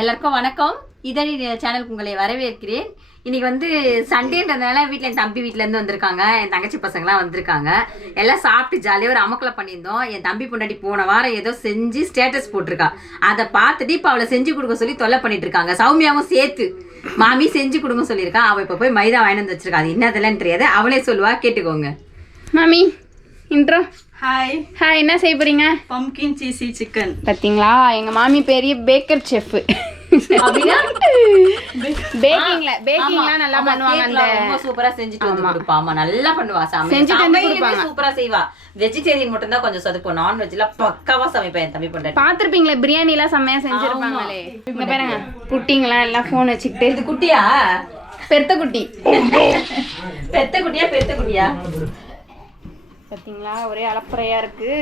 எல்லாருக்கும் வணக்கம். இதழி சேனலுக்கு உங்களை வரவேற்கிறேன். இன்னைக்கு வந்து சண்டேன்றதுனால வீட்டில் என் தம்பி வீட்டிலேருந்து வந்திருக்காங்க, என் தங்கச்சி பசங்களாம் வந்திருக்காங்க. எல்லாம் சாப்பிட்டு ஜாலியாக ஒரு அமக்கலை பண்ணியிருந்தோம். என் தம்பி பொண்டாட்டி போன வாரம் ஏதோ செஞ்சு ஸ்டேட்டஸ் போட்டிருக்கா. அதை பார்த்துட்டு இப்போ அவளை செஞ்சு கொடுக்க சொல்லி தொல்லை பண்ணிட்டு இருக்காங்க. சௌமியாவும் சேர்த்து மாமி செஞ்சு கொடுங்க சொல்லியிருக்கா. அவள் இப்போ போய் மைதா வாங்கி வந்து வச்சிருக்கா. அது என்னதெல்லாம் தெரியாது, அவளே சொல்லுவா, கேட்டுக்கோங்க. மாமி இன்ட்ரோ. ஹாய் ஹாய், என்ன செய்ய போறீங்க? Pumpkin சீசி chicken. பாத்தீங்களா, எங்க மாமி பெரிய பேக்கர் செஃப். அப்படின்னா பேக்கிங்லாம் நல்லா பண்ணுவாங்க. அந்த ரொம்ப சூப்பரா செஞ்சுட்டு வந்து கொடுப்பா. ஆமா, நல்லா பண்ணுவா. செஞ்சுட்டு வந்து கொடுப்பாங்க. சூப்பரா செய்வா. வெஜிடேரியன் மட்டும் தான் கொஞ்சம் சொதுப்போம். நான்வெஜ்ல பக்காவா சமைப்பேன் என் தம்பி பொண்டாட்டி. பாத்திருப்பீங்களே, பிரியாணி எல்லாம் செம்மையா செஞ்சிருப்பாங்களே. இங்க பாருங்க, குட்டிங்களா எல்லாம் போன் வச்சுக்கிட்டு. இது குட்டியா? பெருத்த குட்டி. பெத்த குட்டியா? பெருத்த குட்டியா? பாத்தீங்களா, ஒரே அலப்பறையா இருக்கு.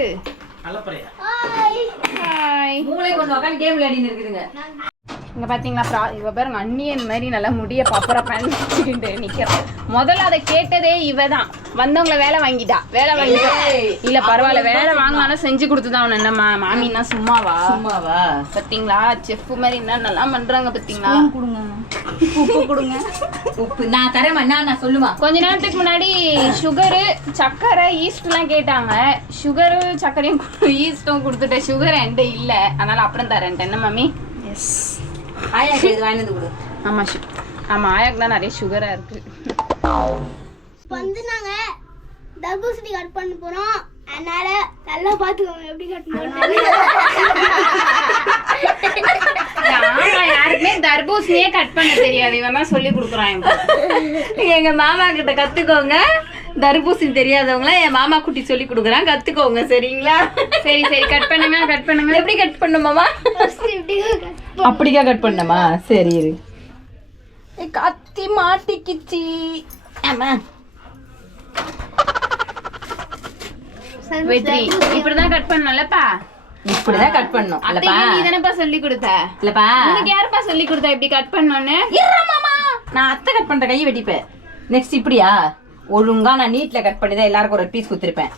அலப்பறையா? ஹாய். மூளை கொண்டு உட்காந்து கேம் விளையாடின்னு இருக்குதுங்க. இங்க பாத்தீங்களா, இவ பாருங்க அண்ணியன் மாதிரி நல்லா முடிய பப்பரா பண்ணிட்டு நிக்கிறா. முதல்ல அதை கேட்டதே இவதான். வந்தவங்களை வேலை வாங்கிட்டா. இல்ல பரவாயில்ல, வேலை வாங்கினாலும் செஞ்சு கொடுத்துதான். என்னம்மா மாமின்னா சும்மாவா? பாத்தீங்களா, செஃப் மாதிரி என்ன நல்லா பண்றாங்க. பாத்தீங்களா, உப்பு கொடுங்க. உப்பு நான் தரேன். நான் சொல்லுமா, கொஞ்ச நேரத்துக்கு முன்னாடி சுகரு, சர்க்கரை, ஈஸ்ட் எல்லாம் கேட்டாங்க. சுகரு, சர்க்கரையும் ஈஸ்டும் கொடுத்துட்டேன். சுகர் என்கிட்ட இல்ல, அதனால அப்புறம் தரேன். என்ன மாமி? எஸ், ஆயாக்கு இது வாங்கி வந்து கொடு. ஆமா ஆமா, ஆயாக்கு தான் நிறைய சுகரா இருக்கு. வந்து நாங்க தர்பூசணி கட் பண்ண போறோம். அதனால நல்லா பாத்துக்கோங்க எப்படி கட் பண்ணணும். யாருக்குமே தர்பூசணியே கட் பண்ண தெரியாது. இவன் தான் சொல்லி கொடுக்குறான். எங்க மாமா கிட்ட கத்துக்கோங்க. தர்பூசணி தெரியாதவங்கள என் மாமா குட்டி சொல்லி கொடுக்குறான், கத்துக்கோங்க. சரிங்களா? சரி கட் பண்ணுங்க. எப்படி கட் பண்ணுமாமா? அப்படிக்கா கட் பண்ணமா? சரி இரு. கத்தி மாட்டிக்கிச்சி. ஆமா, வெற்றி இப்படிதான் கட் பண்ணலப்பா. இப்படிதான் கட் பண்ணணும். நீ தானப்பா சொல்லி கொடுத்த. இல்லப்பா, உனக்கு யாருப்பா சொல்லி கொடுத்தா இப்படி கட் பண்ணணும்னு? மாமா, நான் அத்தை கட் பண்ற கையை வெட்டிப்பேன். நெக்ஸ்ட் இப்படியா? ஒழுங்கா நான் நீட்ல கட் பண்ணி தான் எல்லாருக்கும் ஒரு பீஸ் குத்திருப்பேன்.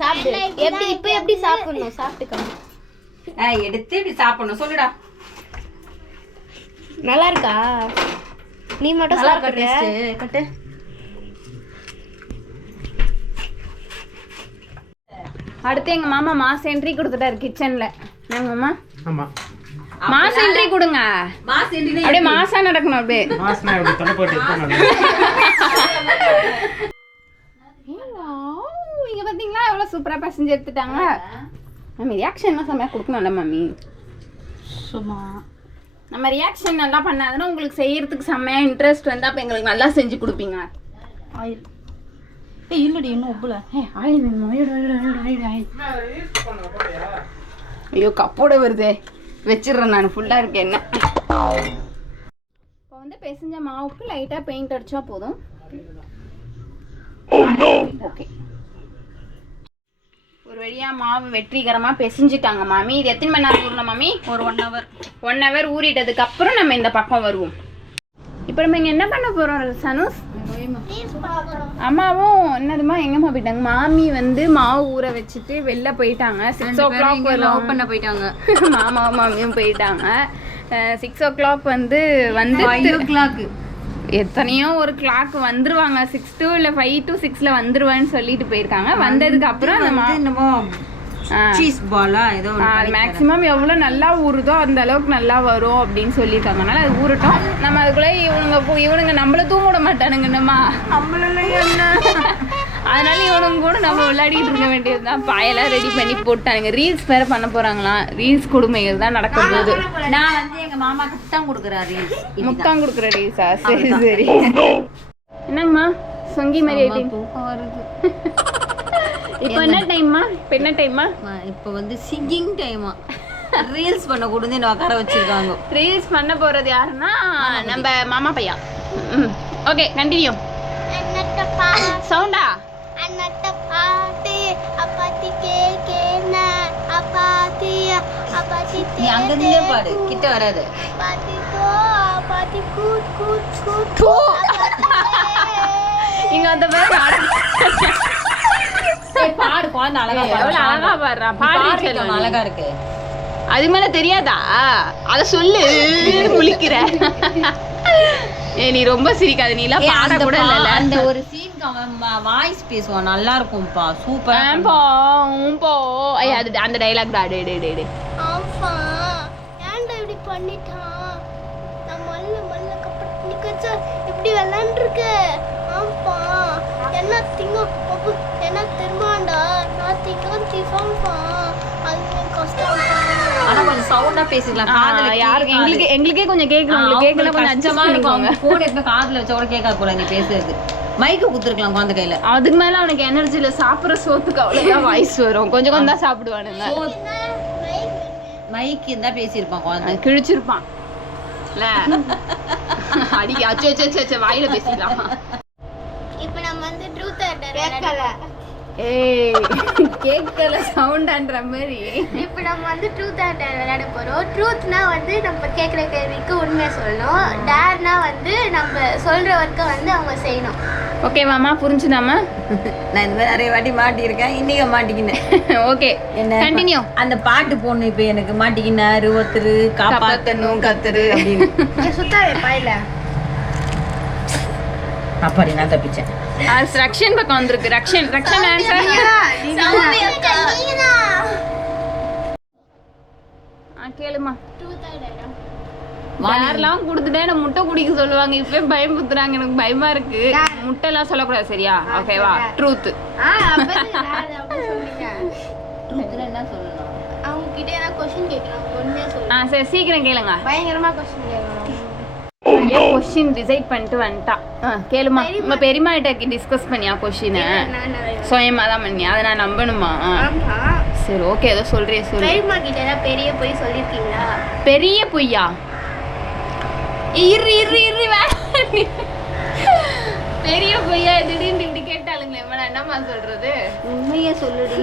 சாப்பிடு. எப்படி சாப்பிடணும்? சாப்பிட்டுக்கணும். எடுத்து இப்படி சாப்பிடணும். சொல்லுடா. நல்லா இருக்கா? நீ மட்டும் நல்லா சாப்பிடுற. கட்டு. அடுத்து எங்க மாமா மாஸ் என்ட்ரி கொடுத்துட்டாரு கிச்சன்ல. மாமா ஆமா, மாஸ் என்ட்ரி கொடுங்க. மாஸ் என்ட்ரி அப்படியே மாசா நடக்கணும். அப்படியே மாஸ்னா இப்படி தலை போட்டு இருக்கணும். இங்க பாத்தீங்களா எவ்வளவு சூப்பரா பசஞ்சு எடுத்துட்டாங்க. நம்ம ரியாக்ஷன்லாம் செம்மையா கொடுக்கணும்ல மாமி. சும்மா நம்ம ரியாக்ஷன் நல்லா பண்ணாதுன்னா உங்களுக்கு செய்யறதுக்கு செம்மையா இன்ட்ரெஸ்ட் வந்தா அப்ப எங்களுக்கு நல்லா செஞ்சு கொடுப்பீங்க. ஆயில் இல்லடி, இன்னும் உப்புல. ஐயோ, கப்போட வருதே. வச்சிடுறேன் நான், ஃபுல்லா இருக்கேன். என்ன இப்போ வந்து பெசஞ்ச மாவுக்கு லைட்டா பெயிண்ட் அடிச்சா போதும். ஓகே, ஒரு வழியா மாவு வெற்றிகரமா பெசஞ்சிட்டாங்க மாமி. இது எத்தனை மணி நேரம் ஊறணும் மாமி? ஒரு 1 hour. 1 hour ஊறிட்டதுக்கு அப்புறம் நம்ம இந்த பக்கம் வருவோம். இப்போ நம்ம இங்க என்ன பண்ண போறோம் சனுஸ்? அம்மாவும் என்னதுமா எங்கம்மா போயிட்டாங்க? மாமி வந்து மாவு ஊற வச்சுட்டு வெளில போயிட்டாங்க. 6 o'clock லவ் பண்ண போயிட்டாங்க. மாமாவும் மாமியும் போயிட்டாங்க. 6 o'clock வந்து 5 o'clock எத்தனையோ ஒரு கிளாக் வந்துருவாங்க. 6 to இல்ல 5 to 6ல வந்துருவான்னு சொல்லிட்டு போயிருக்காங்க. வந்ததுக்கு அப்புறம் நம்ம சீஸ் பாலா ஏதோ மேக்ஸிமம் எவ்வளோ நல்லா ஊறுதோ அந்த அளவுக்கு நல்லா வரும் அப்படின்னு சொல்லியிருக்காங்க. அதனால அது ஊறட்டும். நம்ம அதுக்குள்ளே இவனுங்க நம்மள தூங்க விட மாட்டானுங்க. நம்ம என்ன அதனால இவனுங்க கூட நம்ம விளையாடிட்டு இருக்க வேண்டியதுதான். பாயெல்லாம் ரெடி பண்ணி போட்டானுங்க. ரீல்ஸ் வேற பண்ண போறாங்களாம். ரீல்ஸ் கொடுமைகள் தான் நடக்க போகுது. நான் வந்து எங்க மாமாக்கு முத்தம் கொடுக்குறேன். ரீல்ஸ் முத்தம் கொடுக்குற ரீல்ஸா? சரி என்னங்கம்மா சொங்கி மாதிரி ஆயிட்டீங்க. இப்போ என்ன டைம்மா? இப்போ வந்து சிங்கிங் டைமா. ரீல்ஸ் பண்ண கூடந்து என்ன உட்கார வச்சிருக்காங்க. ரீல்ஸ் பண்ண போறது யாருன்னா நம்ம மாமா பையா. Okay, continue. சவுண்டா அன்னட்ட பாட்டி அப்பாத்தி கேக்கேனா அப்பாத்தி அப்பாத்தி நீ அங்க இருந்தே பாடு, கிட்ட வராது. அப்பாத்தி கோ அப்பாத்தி கூட் கூட் கூட். இங்க அந்த மாதிரி பாடு, குழந்தை அழகா அழகா பாடுறா. பாடு அழகா இருக்கு. அது மேல தெரியாதா? அத சொல்லு. முழிக்கிற. நீ ரொம்ப சிரிக்காத. நீ எல்லாம் பாட கூட இல்ல. அந்த ஒரு சீனுக்கு அவன் வாய்ஸ் பேசுவான், நல்லா இருக்கும்பா, சூப்பர். அது அந்த டயலாக் டா. டே ஆமா ஏன்டா இப்படி பண்ணிட்டான்? நான் மல்ல கப்பட் நிக்கச்சா இப்படி விளையாண்டுருக்க. ஆமா என்ன தெரியுமாண்டா, நான் திங்கம் டிஃபன்ப்பா. அது கஷ்டம். ஆனா கொஞ்சம் சவுண்டா பேசிக்கலாம். காதுல யாருக்கு எங்களுக்கே கொஞ்சம் கேக்குறோம். உங்களுக்கு கேக்கல கொஞ்சம் அட்ஜஸ்ட் பண்ணிக்கோங்க. போன் எடுத்து காதுல வச்ச கூட கேட்காது போல நீ பேசுறது. மைக்கு குத்துருக்கலாம் குழந்தை கையில. அதுக்கு மேல அவனுக்கு எனர்ஜி இல்ல. சாப்பிடுற சோத்துக்கு அவ்வளவுதான் வாய்ஸ் வரும். கொஞ்சம் தான் சாப்பிடுவானுங்க. மைக்கு இருந்தா பேசியிருப்பான் குழந்தை. கிழிச்சிருப்பான் இல்ல. அடி அச்சோ வாயில பேசிக்கலாம். இப்போ நம்ம வந்து ட்ரூத் கேட்கல. கேட்கல சவுண்டான்ற மாதிரி. இப்போ நம்ம வந்து ட்ரூத் விளையாட போறோம். ட்ரூத்னா வந்து நம்ம கேட்குற கேள்விக்கு உண்மையை சொல்லணும். டேர்னா வந்து நம்ம சொல்ற ஒர்க்கை வந்து அவங்க செய்யணும். ஓகேவாமா? புரிஞ்சுதாமா? நான் இந்த மாதிரி நிறைய வாட்டி மாட்டியிருக்கேன். இன்னைக்கு மாட்டிக்கினேன். ஓகே என்ன கண்டினியூ. அந்த பாட்டு போடணும். இப்போ எனக்கு மாட்டிக்கினாரு ஒருத்தரு, காப்பாத்தணும் கத்துரு அப்படின்னு. சுத்தாவே பாயில அப்படி நான் தப்பிச்சேன். ரக்ஷன் பக்கம் வந்திருக்கு. ரக்ஷன் ஆன்சர். கேளுமா. யாரெல்லாம் கொடுத்துட்டேன் நான் முட்டை குடிக்க சொல்லுவாங்க. இப்பவே பயமுத்துறாங்க. எனக்கு பயமா இருக்கு. முட்டை எல்லாம் சொல்லக்கூடாது சரியா? ஓகேவா? ட்ரூத். என்ன சொல்லணும்? அவங்க கிட்ட ஏதாவது क्वेश्चन கேக்குறாங்க. உண்மையா சொல்லுங்க. சரி சீக்கிரம் கேளுங்க. பயங்கரமா क्वेश्चन கேக்குறாங்க. क्वेश्चन டிசைட் பண்ணிட்டு வந்துட்டா. கேளுமா. உங்க பெரியம்மா கிட்ட டிஸ்கஸ் பண்ணியா क्वेश्चन? சுயமா தான் பண்ணியா? அதை நான் நம்பணுமா? ஆமா. சரி ஓகே. ஏதோ சொல்றியே சொல்லு. பெரியம்மா கிட்ட ஏதாவது பெரிய பொய் சொல்லிருக்கீங்களா? பெரிய பொய்யா? இரு பெரிய பொய்யா? திடீர்னு இப்படி கேட்டாளுங்களே என்னம்மா சொல்றது? உண்மையே சொல்லுடி.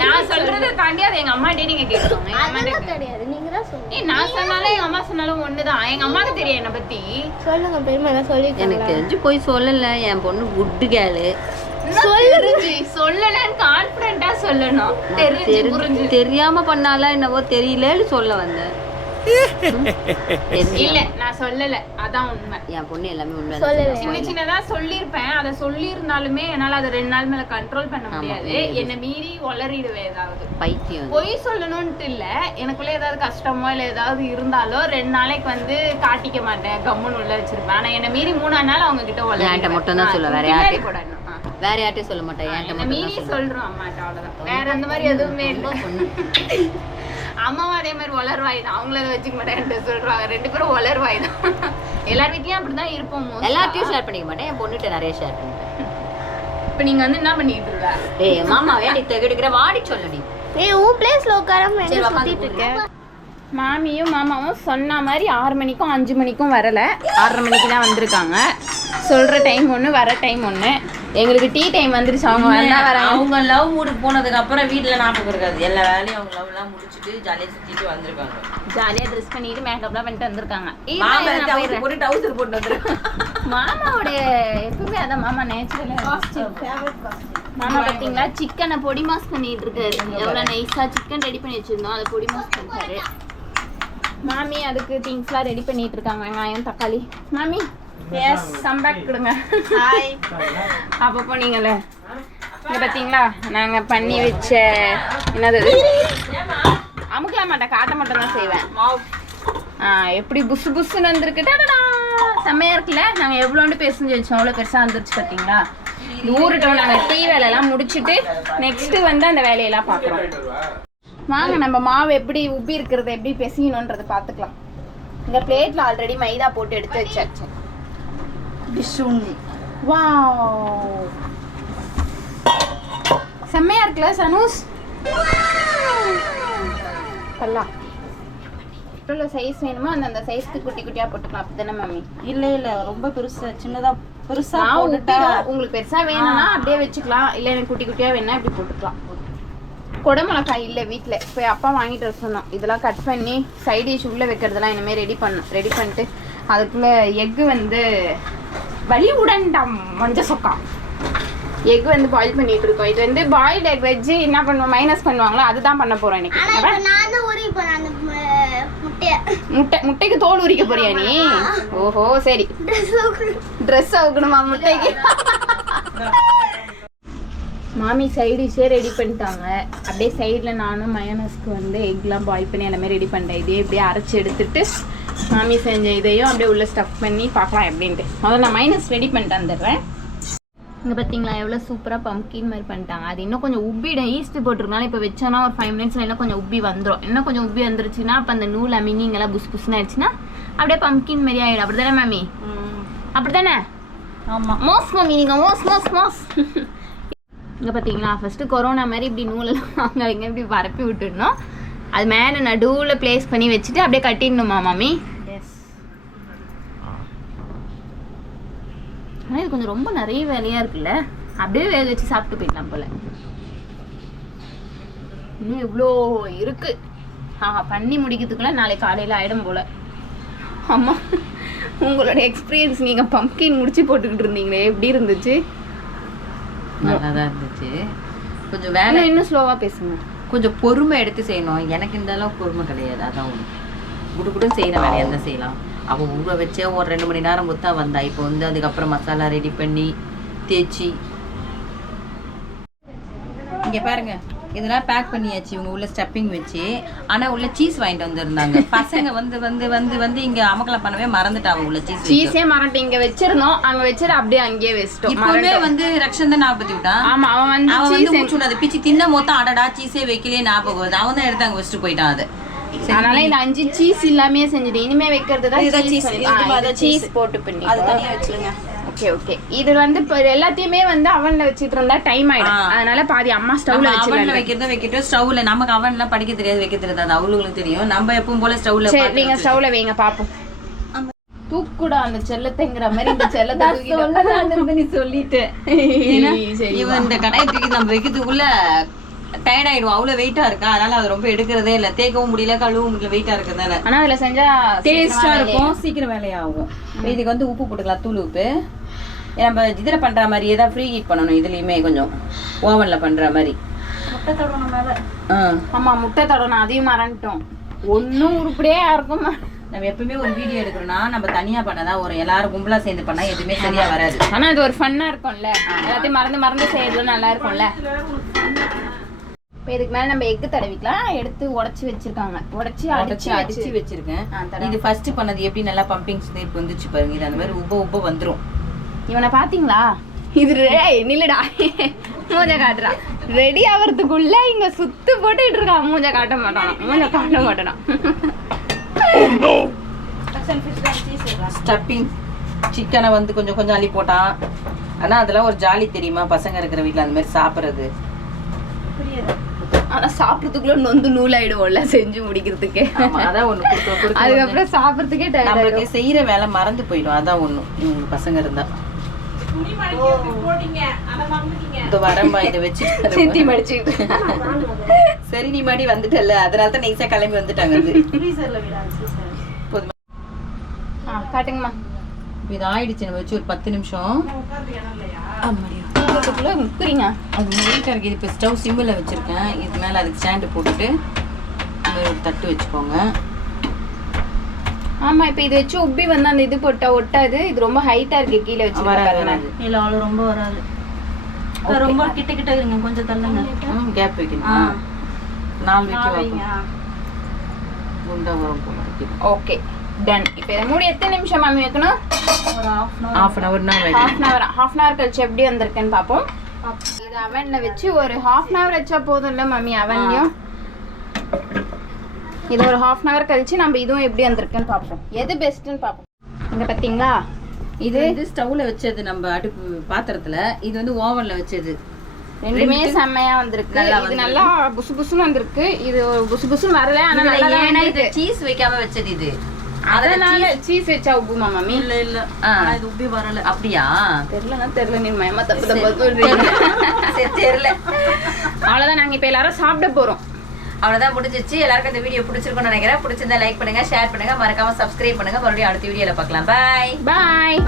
நான் சொல்றதை தாண்டி அதை எங்க அம்மாட்டே நீங்க கேட்கணும். எங்க அம்மா கிடையாது, நீங்க தான் சொல்லுங்க. நான் சொன்னாலும் எங்க அம்மா சொன்னாலும் ஒண்ணுதான். எங்க அம்மாக்கு தெரியும் என்ன பத்தி. சொல்லுங்க. பெரியம்மா ஏதாவது சொல்லிருக்கீங்களா? எனக்கு தெரிஞ்சு போய் சொல்லல. என் பொண்ணு குட்டு கேளு. சொல்லலன்னு கான்பிடண்டா சொல்லணும். தெரியாம பண்ணாலா என்னவோ தெரியலன்னு சொல்ல வந்தேன். இல்ல நான் சொல்லல. அதான் உண்மை. என் பொண்ணு எல்லாமே உண்மை. சின்னதா சொல்லிருப்பேன். அதை சொல்லியிருந்தாலுமே என்னால அதை 2 நாள் மேல கண்ட்ரோல் பண்ண முடியாது. என்ன மீறி ஒளறிடுவேன். ஏதாவது பைத்தியம். பொய் சொல்லணும்ட்டு இல்ல, எனக்குள்ள ஏதாவது கஷ்டமோ இல்ல ஏதாவது இருந்தாலோ 2 நாளைக்கு வந்து காட்டிக்க மாட்டேன். கம்முன்னு உள்ள வச்சிருப்பேன். ஆனா என்ன மீறி 3ஆம் நாள் அவங்க கிட்ட என்கிட்ட மட்டும் தான் சொல்ல. வேற யார்ட்டையும் சொல்ல மாட்டேன். என்கிட்ட மீறி சொல்றோம் அம்மாட்ட. அவ்வளவுதான். வேற அந்த மாதிரி எதுவுமே இல்லை. அம்மாவும் அதே மாதிரி வளர்வாய் தான். அவங்கள வச்சுக்க மாட்டேன் சொல்றாங்க. 2 பேரும் வளர்வாய் தான். எல்லார் வீட்லயும் அப்படிதான் இருப்போம். எல்லாத்தையும் ஷேர் பண்ணிக்க மாட்டேன். என் பொண்ணுகிட்ட நிறைய ஷேர் பண்ணிட்டேன். இப்ப நீங்க வந்து என்ன பண்ணிட்டு இருக்க? டேய் மாமா வேண்டி தகடுகிற வாடி சொல்லடி. உன் பிளேஸ்ல உட்காராம எங்க சுத்திட்டு இருக்க? மாமியும் மாமாவும் சொன்ன மாதிரி 6 மணிக்கும் 5 மணிக்கும் வரல. 6:30 மணிக்கு தான் வந்திருக்காங்க. சொல்ற டைம் ஒண்ணு, வர டைம் ஒண்ணு. எங்களுக்கு டீ டைம் வந்துருச்சு. அவங்க வந்தா வராங்க. அவங்க லவ் மூடுக்கு போனதுக்கு அப்புறம் வீட்டுல ஞாபகம் இருக்காது. எல்லா வேலையும் அவங்க லவ் எல்லாம் முடிச்சுட்டு ஜாலியா சுத்திட்டு வந்திருக்காங்க. ஜாலியா ட்ரெஸ் பண்ணிட்டு மேக்கப்லாம் பண்ணிட்டு வந்திருக்காங்க. போட்டு டவுசர் போட்டு வந்திருக்காங்க. மாமாவுடைய எப்பவுமே அதான் மாமா நேச்சுரல் மாமா பாத்தீங்களா சிக்கனை பொடி மாஸ் பண்ணிட்டு இருக்காரு. எவ்வளவு நைஸா சிக்கன் ரெடி பண்ணி வச்சிருந்தோம், அதை பொடி மாஸ் பண்ணிட்டாரு. மாமி அதுக்கு திங்ஸ்லாம் ரெடி பண்ணிட்டு இருக்காங்க. வெங்காயம், தக்காளி. மாமி எஸ் கம்பேக் கொடுங்க. ஹாய். அப்பப்போ நீங்களே இங்க பாத்தீங்களா நாங்க பண்ணி வச்ச என்னது அமுக்கலாம் மாட்டேன், காட்ட மட்டும் தான் செய்வேன். எப்படி புசு புசுன்னு வந்திருக்கு. செம்மையா இருக்குல்ல. நாங்க எவ்வளோண்டு பேசஞ்சு வச்சோம், அவ்வளோ பெருசா வந்துருச்சு பாத்தீங்களா. ஊருட்டோம். நாங்க டீ வேலையெல்லாம் முடிச்சுட்டு நெக்ஸ்ட் வந்து அந்த வேலையெல்லாம் பாக்குறோம். வாங்க நம்ம மாவு எப்படி உப்பி இருக்கிறத எப்படி பெசியணும்ன்றத பாத்துக்கலாம். இந்த பிளேட்ல ஆல்ரெடி மைதா போட்டு எடுத்து வச்சாச்சு. வாவ் செம்மையா இருக்குல்ல சனூஸ். பல்லா எவ்வளோ சைஸ் வேணுமோ அந்த சைஸ்க்கு குட்டி குட்டியா போட்டுக்கலாம். அப்படிதானே மாமி? இல்ல ரொம்ப பெருசா சின்னதா பெருசா உங்களுக்கு பெருசா வேணும்னா அப்படியே வச்சுக்கலாம். இல்ல எனக்கு குட்டி குட்டியா வேணா இப்படி போட்டுக்கலாம். குடமிளகாய் இல்லை வீட்டில், போய் அப்பா வாங்கிட்டு வர சொன்னோம். இதெல்லாம் கட் பண்ணி சைட் டிஷ் உள்ளே வைக்கிறதெல்லாம் இனிமேல் ரெடி பண்ணிட்டு அதுக்குள்ளே எக்கு வந்து வலி உடன்டாம் மஞ்ச சொக்கா எக் வந்து பாயில் பண்ணிட்டு இருக்கோம். இது வந்து பாயில்டு எக் வெஜ் என்ன பண்ணுவோம் மைனஸ் பண்ணுவாங்களோ அதுதான் பண்ண போறோம் இன்னைக்கு. ஆனா இப்ப நான் தான் உரிக்க போறேன் அந்த முட்டைக்கு தோல் உரிக்க போறியா நீ? ஓஹோ சரி. ட்ரெஸ் அவுக்கணுமா முட்டைக்கு? மாமி சைடு டிஷ்ஷே ரெடி பண்ணிட்டாங்க. அப்படியே சைடில் நானும் மயோனஸ்க்கு வந்து எக்லாம் பாயில் பண்ணி எல்லாமே ரெடி பண்ணிட்டேன். இதே இப்படியே அரைச்சி எடுத்துட்டு மாமி செஞ்ச இதையும் அப்படியே உள்ளே ஸ்டஃப் பண்ணி பார்க்கலாம் எப்படின்ட்டு. முதல்ல நான் மைனஸ் ரெடி பண்ணிட்டு வந்துடுறேன். இங்கே பார்த்தீங்களா எவ்வளோ சூப்பராக பம்ப்கின் மாதிரி பண்ணிட்டாங்க. அது இன்னும் கொஞ்சம் உப்பிடும். ஈஸ்ட் போட்டிருக்கனால இப்போ வச்சோன்னா ஒரு 5 மினிட்ஸில் இன்னும் கொஞ்சம் உப்பி வந்துடும். இன்னும் கொஞ்சம் உப்பி வந்துருச்சுன்னா அப்போ அந்த நூல் அமிங்கிங்கெல்லாம் புஸ் புஸ்ன்னு ஆயிடுச்சுன்னா அப்படியே பம்ப்கின் மாதிரி ஆகிடும். அப்படி தானே மாமி? அப்படி தானே? ஆமாம். மோஸ் மாமி நீங்கள் மோஸ். இங்கே பார்த்தீங்களா ஃபஸ்ட்டு கொரோனா மாதிரி இப்படி நூலெல்லாம் அங்கே இங்கே இப்படி பரப்பி விட்டுடணும். அது மேலே நடுவில் ப்ளேஸ் பண்ணி வச்சுட்டு அப்படியே கட்டிடணுமா மாமி? ஆனால் இது கொஞ்சம் ரொம்ப நிறைய வேலையாக இருக்குல்ல. அப்படியே வேக வச்சு சாப்பிட்டு போயிடலாம் போல். இன்னும் இவ்வளோ இருக்கு. பண்ணி முடிக்கிறதுக்குள்ள நாளைக்கு காலையில் ஆகிடும் போல். அம்மா உங்களோட எக்ஸ்பீரியன்ஸ் நீங்கள் பம்ப்கின் முடிச்சு போட்டுக்கிட்டு இருந்தீங்களே எப்படி இருந்துச்சு? நல்லா தான் இருந்துச்சு. கொஞ்சம் வேலை இன்னும் ஸ்லோவாக பேசுங்க. கொஞ்சம் பொறுமை எடுத்து செய்யணும். எனக்கு இந்த அளவுக்கு பொறுமை கிடையாது. அதான் ஒன்று குடுக்குடும் செய்கிற வேலையாக தான் செய்யலாம். அவள் ஊற வச்சே ஒரு 2 மணி நேரம் கொடுத்தா வந்தா. இப்போ வந்து அதுக்கப்புறம் மசாலா ரெடி பண்ணி தேய்ச்சி இங்கே பாருங்க இதெல்லாம் பேக் பண்ணியாச்சு. இவங்க உள்ள ஸ்டப்பிங் வச்சு. ஆனால் உள்ள சீஸ் வாங்கிட்டு வந்துருந்தாங்க பசங்க. வந்து வந்து வந்து வந்து இங்கே அமக்கலம் பண்ணவே மறந்துட்டாங்க. உள்ள சீஸே மறந்துட்டு இங்கே வச்சிருந்தோம். அங்கே வச்சுட்டு அப்படியே அங்கேயே வச்சிட்டோம். இப்போவே வந்து ரக்ஷன் தான் ஞாபகத்தி விட்டான். ஆமா அவன் வந்து அதை பிச்சு தின்ன மொத்தம் அடடா சீஸே வைக்கலையே ஞாபகம் வருது. அவன் தான் எடுத்து அங்கே வச்சுட்டு போயிட்டான். அது அதனால இந்த 5 சீஸ் இல்லாமே செஞ்சுட்டு இனிமே வைக்கிறது தான் சீஸ் போட்டு பண்ணி அது தனியா வச்சிருங்க. Okay okay. இது வந்து இப்போ எல்லாத்தையுமே வந்து அவன்ல வச்சிட்டு இருந்தா டைம் ஆயிடும். அதனால பாதி அம்மா ஸ்டவ்ல வைக்கிறத வைக்கிட்டு ஸ்டவ்ல நமக்கு அவன்லாம் படிக்க தெரியாது வைக்க தெரியாது. அது அவங்களுக்கு தெரியும். நம்ம எப்பவும் போல ஸ்டவ்ல நீங்க ஸ்டவ்ல வைங்க பாப்போம். தூக்குடா அந்த செல்லத்தைங்கிற மாதிரி இந்த செல்லத்தை நீ சொல்லிட்டு இவன் இந்த கடாயை தூக்கி நம்ம வைக்கிறதுக்குள்ள டயர்ட் ஆயிடும். அவ்வளவு வெயிட்டா இருக்கா. அதனால அது ரொம்ப எடுக்கிறதே இல்ல. தேக்கவும் முடியல கழுவும் முடியல வெயிட்டா இருக்கிறதால. ஆனா அதுல செஞ்சா டேஸ்டா இருக்கும். சீக்கிரம் வேலையாகும். இதுக்கு வந்து உப்பு போட்டுக்கலாம். தூள் உப்பு. நம்ம இதில் பண்ற மாதிரியே தான் ஃப்ரீ ஹீட் பண்ணணும். இதுலயுமே கொஞ்சம் ஓவன்ல பண்ற மாதிரி. முட்டை தடவணும் மேல. ஆமா முட்டை தடவணும். அதையும் மறந்துட்டோம். ஒன்னும் உருப்படியே இருக்கும். நம்ம எப்பவுமே ஒரு வீடியோ எடுக்கிறோம்னா நம்ம தனியா பண்ணதான் ஒரு எல்லாரும் கும்பலா சேர்ந்து பண்ணா எதுவுமே சரியா வராது. ஆனா அது ஒரு ஃபன்னா இருக்கும்ல. எல்லாத்தையும் மறந்து செய்யறது நல்லா இருக்கும்ல. இப்போ இதுக்கு மேலே நம்ம எக்கு தடவிக்கலாம். எடுத்து உடச்சி வச்சிருக்காங்க. உடச்சி அடிச்சு வச்சிருக்கேன். இது ஃபர்ஸ்ட் பண்ணது எப்படி நல்லா பம்பிங் ஸ்னேப் வந்துச்சு பாருங்க. இது அந்த மாதிரி உப்ப வந்துரும். இவனை பாத்தீங்களா? இது நில்லுடா மூஞ்ச காட்டுறா. ரெடி ஆகிறதுக்குள்ள இங்க சுத்து போட்டுட்டு இருக்கான். மூஞ்ச காட்ட மாட்டானா. ஸ்டப்பிங் சிக்கனை வந்து கொஞ்சம் கொஞ்சம் அள்ளி போட்டான். ஆனா அதெல்லாம் ஒரு ஜாலி தெரியுமா பசங்க இருக்கிற வீட்டுல அந்த மாதிரி சாப்பிடுறது. ஆனா சாப்பிடறதுக்குள்ள நொந்து நூலாயிடுவோம்ல செஞ்சு முடிக்கிறதுக்கு. அதான் ஒண்ணு அதுக்கப்புறம் சாப்பிடறதுக்கே நம்மளுக்கு செய்யற வேலை மறந்து போயிடும். அதான் ஒண்ணு இவங்க பசங்க இருந்தா வரம்பா இதை வச்சு சரி நீ மாடி வந்துட்டல. அதனால தான் நைஸா கிளம்பி வந்துட்டாங்க. காட்டுங்கம்மா. இது ஆயிடுச்சு. நம்ம வச்சு ஒரு 10 நிமிஷம் முக்குறீங்க. அது நீட்டா இருக்கு. இது இப்போ ஸ்டவ் சிம்மில் வச்சிருக்கேன். இது மேலே அதுக்கு ஸ்டாண்டு போட்டுட்டு ஒரு தட்டு வச்சுக்கோங்க. ஆமா இப்போ இது வச்சு உப்பி வந்து அந்த இது போட்டா ஒட்டாது. இது ரொம்ப ஹைட்டா இருக்கு. கீழே வச்சு வராது. இல்ல அவ்வளவு ரொம்ப வராது. ரொம்ப கிட்ட இருங்க. கொஞ்சம் தள்ளுங்க. கேப் வைக்கணும். 4 வைக்க குண்டா வரும் போல. Okay done. இப்போ இதை மூடி எத்தனை நிமிஷம் மாமி வைக்கணும்? ஒரு half an hour கழிச்சு எப்படி வந்திருக்குன்னு பார்ப்போம். இது அவன்ல வச்சு ஒரு 1/2 hour வச்சா போதும் இல்ல மாமி? அவன்லயும் இது ஒரு 1/2 hour கழிச்சு நம்ம இதுவும் எப்படி வந்திருக்குன்னு பார்ப்போம். எது பெஸ்ட்னு பார்ப்போம். இங்க பாத்தீங்களா இது வந்து ஸ்டவ்ல வச்சது நம்ம அடுப்பு பாத்திரத்துல. இது வந்து ஓவன்ல வச்சது. ரெண்டுமே செம்மையா வந்திருக்கு. இது நல்லா புசு புசுன்னு வந்திருக்கு. இது புசு புசுன்னு வரல. ஆனா ஏன்னா இது சீஸ் வைக்காம வச்சது. இது அதனால சீஸ் வச்சா உப்புமா மாமி? இல்ல இது உப்பி வரல. அப்படியா? தெரியல நீ மயமா தப்பு சொல்றீங்க. தெரியல. அவ்வளவுதான். நாங்க இப்ப எல்லாரும் சாப்பிட போறோம். அவ்வளவுதான் முடிஞ்சிச்சு. எல்லாருக்கும் இந்த வீடியோ பிடிச்சிருக்கும்னு நினைக்கிறேன். பிடிச்சிருந்தா லைக் பண்ணுங்க, ஷேர் பண்ணுங்க, மறக்காம சப்ஸ்கிரைப் பண்ணுங்க. மறுபடியும் அடுத்த வீடியோல பார்க்கலாம். பாய்.